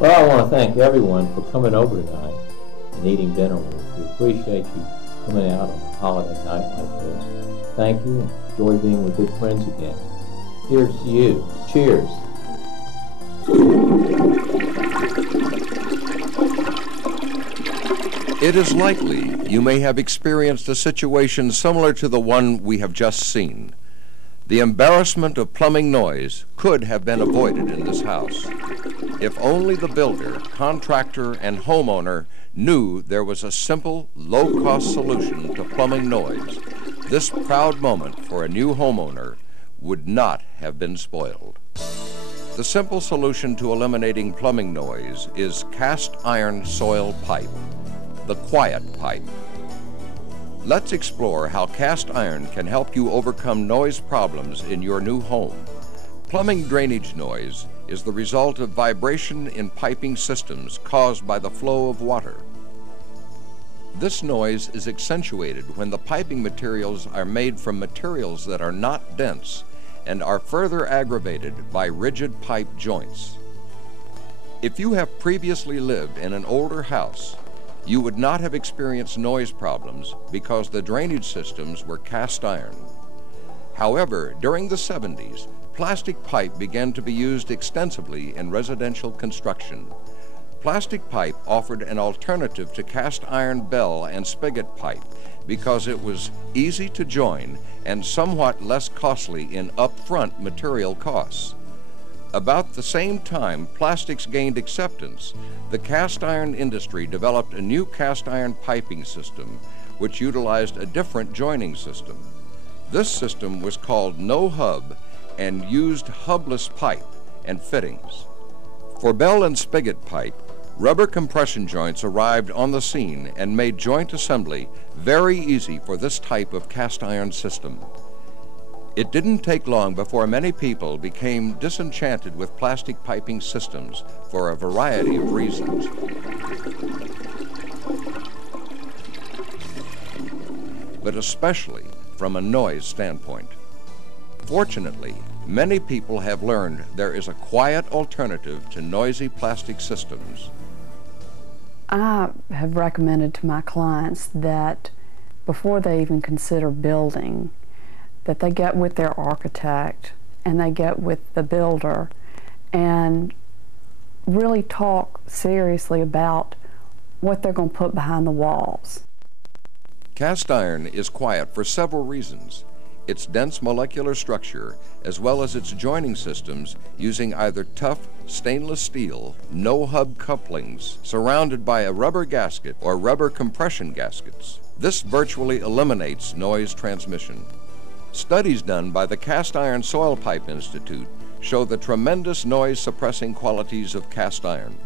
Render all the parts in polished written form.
Well, I want to thank everyone for coming over tonight and eating dinner with us. We appreciate you coming out on a holiday night like this. Thank you and enjoy being with good friends again. Here's to you. Cheers. It is likely you may have experienced a situation similar to the one we have just seen. The embarrassment of plumbing noise could have been avoided in this house. If only the builder, contractor, and homeowner knew there was a simple, low-cost solution to plumbing noise, this proud moment for a new homeowner would not have been spoiled. The simple solution to eliminating plumbing noise is cast iron soil pipe, the quiet pipe. Let's explore how cast iron can help you overcome noise problems in your new home. Plumbing drainage noise is the result of vibration in piping systems caused by the flow of water. This noise is accentuated when the piping materials are made from materials that are not dense and are further aggravated by rigid pipe joints. If you have previously lived in an older house, you would not have experienced noise problems because the drainage systems were cast iron. However, during the 70s, plastic pipe began to be used extensively in residential construction. Plastic pipe offered an alternative to cast iron bell and spigot pipe because it was easy to join and somewhat less costly in upfront material costs. About the same time plastics gained acceptance, the cast iron industry developed a new cast iron piping system which utilized a different joining system. This system was called no hub and used hubless pipe and fittings. For bell and spigot pipe, rubber compression joints arrived on the scene and made joint assembly very easy for this type of cast iron system. It didn't take long before many people became disenchanted with plastic piping systems for a variety of reasons. But especially from a noise standpoint. Fortunately, many people have learned there is a quiet alternative to noisy plastic systems. I have recommended to my clients that before they even consider building, that they get with their architect and they get with the builder and really talk seriously about what they're going to put behind the walls. Cast iron is quiet for several reasons. Its dense molecular structure, as well as its joining systems using either tough stainless steel, no-hub couplings surrounded by a rubber gasket or rubber compression gaskets. This virtually eliminates noise transmission. Studies done by the Cast Iron Soil Pipe Institute show the tremendous noise-suppressing qualities of cast iron.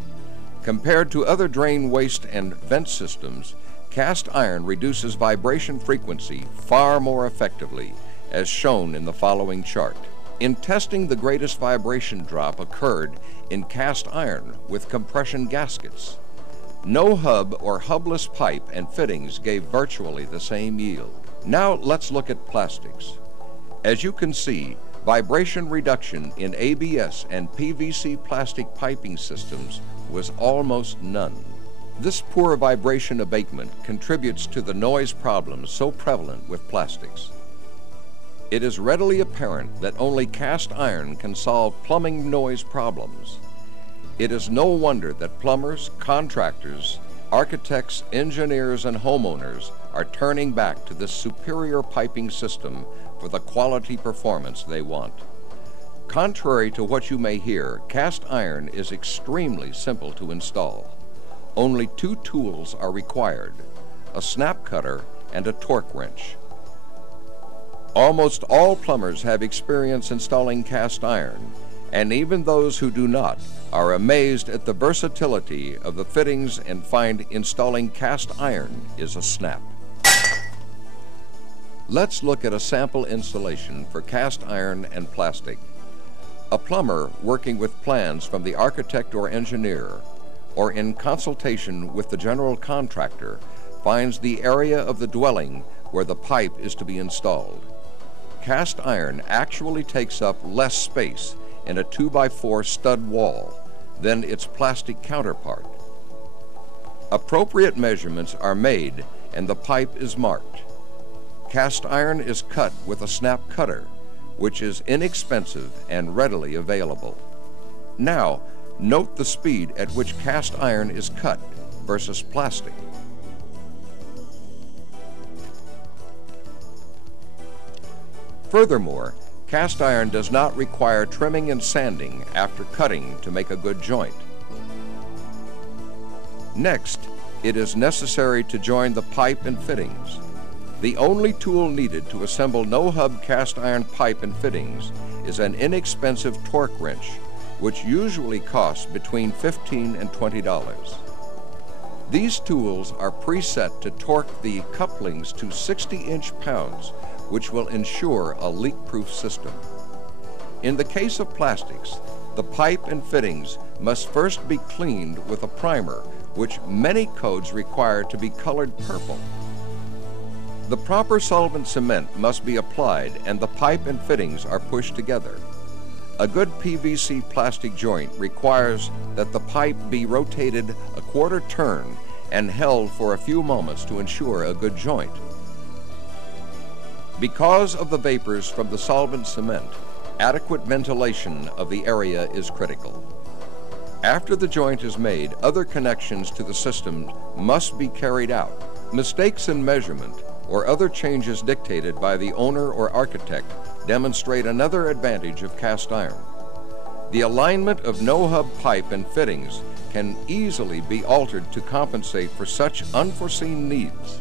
Compared to other drain waste and vent systems, cast iron reduces vibration frequency far more effectively, as shown in the following chart. In testing, the greatest vibration drop occurred in cast iron with compression gaskets. No hub or hubless pipe and fittings gave virtually the same yield. Now let's look at plastics. As you can see, vibration reduction in ABS and PVC plastic piping systems was almost none. This poor vibration abatement contributes to the noise problems so prevalent with plastics. It is readily apparent that only cast iron can solve plumbing noise problems. It is no wonder that plumbers, contractors, architects, engineers, and homeowners are turning back to this superior piping system for the quality performance they want. Contrary to what you may hear, cast iron is extremely simple to install. Only two tools are required, a snap cutter and a torque wrench. Almost all plumbers have experience installing cast iron, and even those who do not are amazed at the versatility of the fittings and find installing cast iron is a snap. Let's look at a sample installation for cast iron and plastic. A plumber working with plans from the architect or engineer, or in consultation with the general contractor, finds the area of the dwelling where the pipe is to be installed. Cast iron actually takes up less space in a 2x4 stud wall. than its plastic counterpart. Appropriate measurements are made and the pipe is marked. Cast iron is cut with a snap cutter, which is inexpensive and readily available. Now, note the speed at which cast iron is cut versus plastic. Furthermore, cast iron does not require trimming and sanding after cutting to make a good joint. Next, it is necessary to join the pipe and fittings. The only tool needed to assemble no-hub cast iron pipe and fittings is an inexpensive torque wrench, which usually costs between $15 and $20. These tools are preset to torque the couplings to 60 inch-pounds, which will ensure a leak-proof system. In the case of plastics, the pipe and fittings must first be cleaned with a primer, which many codes require to be colored purple. The proper solvent cement must be applied and the pipe and fittings are pushed together. A good PVC plastic joint requires that the pipe be rotated a quarter turn and held for a few moments to ensure a good joint. Because of the vapors from the solvent cement, adequate ventilation of the area is critical. After the joint is made, other connections to the system must be carried out. Mistakes in measurement or other changes dictated by the owner or architect demonstrate another advantage of cast iron. The alignment of no-hub pipe and fittings can easily be altered to compensate for such unforeseen needs.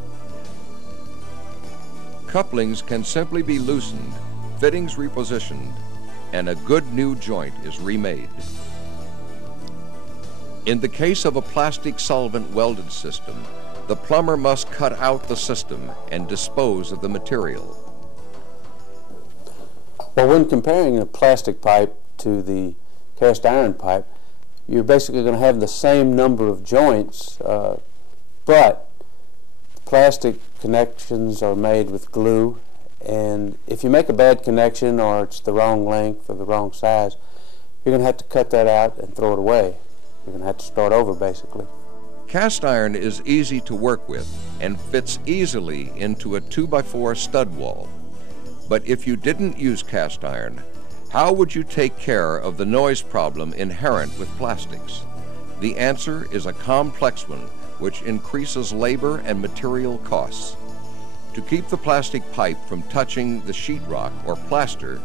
Couplings can simply be loosened, fittings repositioned, and a good new joint is remade. In the case of a plastic solvent welded system, the plumber must cut out the system and dispose of the material. Well, when comparing a plastic pipe to the cast iron pipe, you're basically going to have the same number of joints, but plastic connections are made with glue, and if you make a bad connection or it's the wrong length or the wrong size, you're going to have to cut that out and throw it away. You're going to have to start over, basically. Cast iron is easy to work with and fits easily into a 2x4 stud wall. But if you didn't use cast iron, how would you take care of the noise problem inherent with plastics? The answer is a complex one, which increases labor and material costs. To keep the plastic pipe from touching the sheetrock or plaster,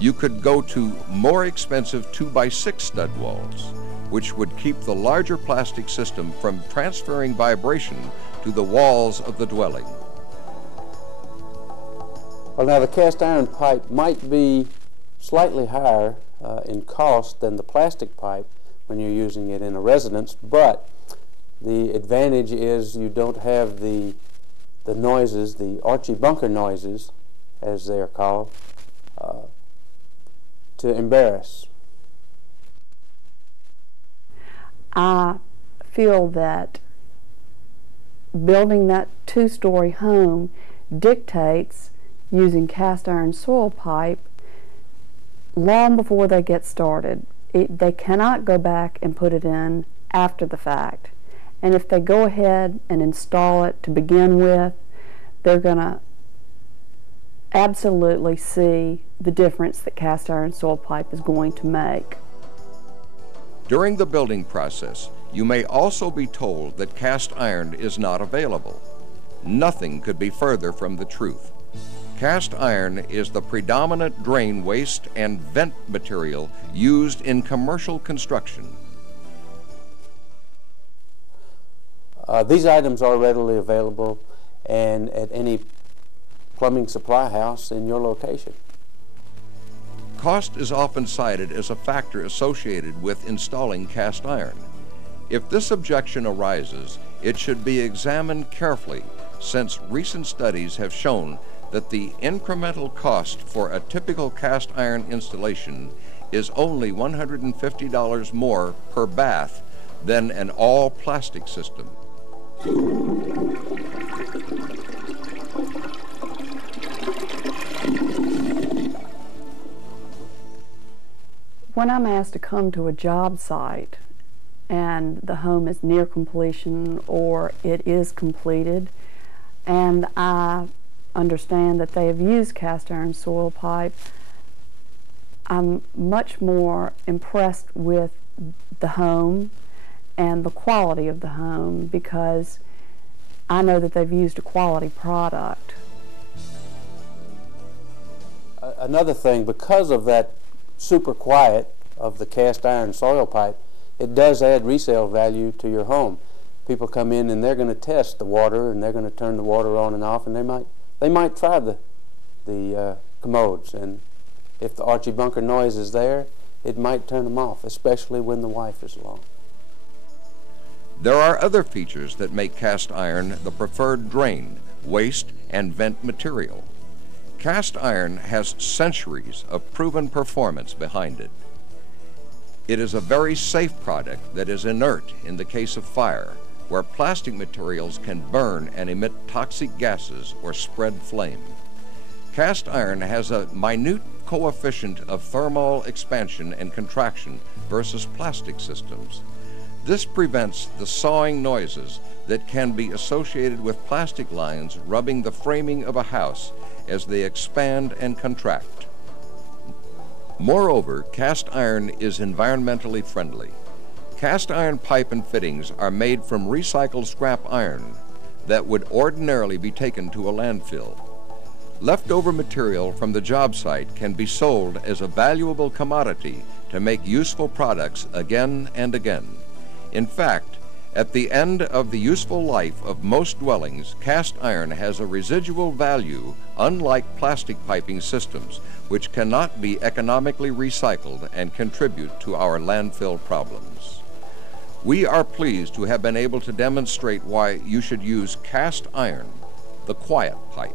you could go to more expensive 2x6 stud walls, which would keep the larger plastic system from transferring vibration to the walls of the dwelling. Well, now the cast iron pipe might be slightly higher in cost than the plastic pipe when you're using it in a residence, but the advantage is you don't have the noises, the Archie Bunker noises, as they are called, to embarrass. I feel that building that two-story home dictates using cast iron soil pipe long before they get started. They cannot go back and put it in after the fact. And if they go ahead and install it to begin with, they're going to absolutely see the difference that cast iron soil pipe is going to make. During the building process, you may also be told that cast iron is not available. Nothing could be further from the truth. Cast iron is the predominant drain waste and vent material used in commercial construction. These items are readily available and at any plumbing supply house in your location. Cost is often cited as a factor associated with installing cast iron. If this objection arises, it should be examined carefully, since recent studies have shown that the incremental cost for a typical cast iron installation is only $150 more per bath than an all-plastic system. When I'm asked to come to a job site and the home is near completion or it is completed, and I understand that they have used cast iron soil pipe, I'm much more impressed with the home and the quality of the home because I know that they've used a quality product. Another thing, because of that super quiet of the cast iron soil pipe, it does add resale value to your home. People come in and they're going to test the water, and they're going to turn the water on and off, and they might try the commodes, and if the Archie Bunker noise is there, it might turn them off, especially when the wife is along. There are other features that make cast iron the preferred drain, waste, and vent material. Cast iron has centuries of proven performance behind it. It is a very safe product that is inert in the case of fire, where plastic materials can burn and emit toxic gases or spread flame. Cast iron has a minute coefficient of thermal expansion and contraction versus plastic systems. This prevents the sawing noises that can be associated with plastic lines rubbing the framing of a house as they expand and contract. Moreover, cast iron is environmentally friendly. Cast iron pipe and fittings are made from recycled scrap iron that would ordinarily be taken to a landfill. Leftover material from the job site can be sold as a valuable commodity to make useful products again and again. In fact, at the end of the useful life of most dwellings, cast iron has a residual value unlike plastic piping systems, which cannot be economically recycled and contribute to our landfill problems. We are pleased to have been able to demonstrate why you should use cast iron, the quiet pipe.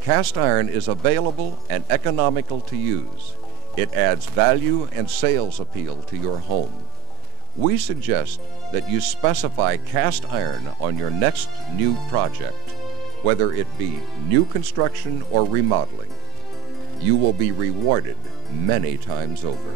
Cast iron is available and economical to use. It adds value and sales appeal to your home. We suggest that you specify cast iron on your next new project, whether it be new construction or remodeling. You will be rewarded many times over.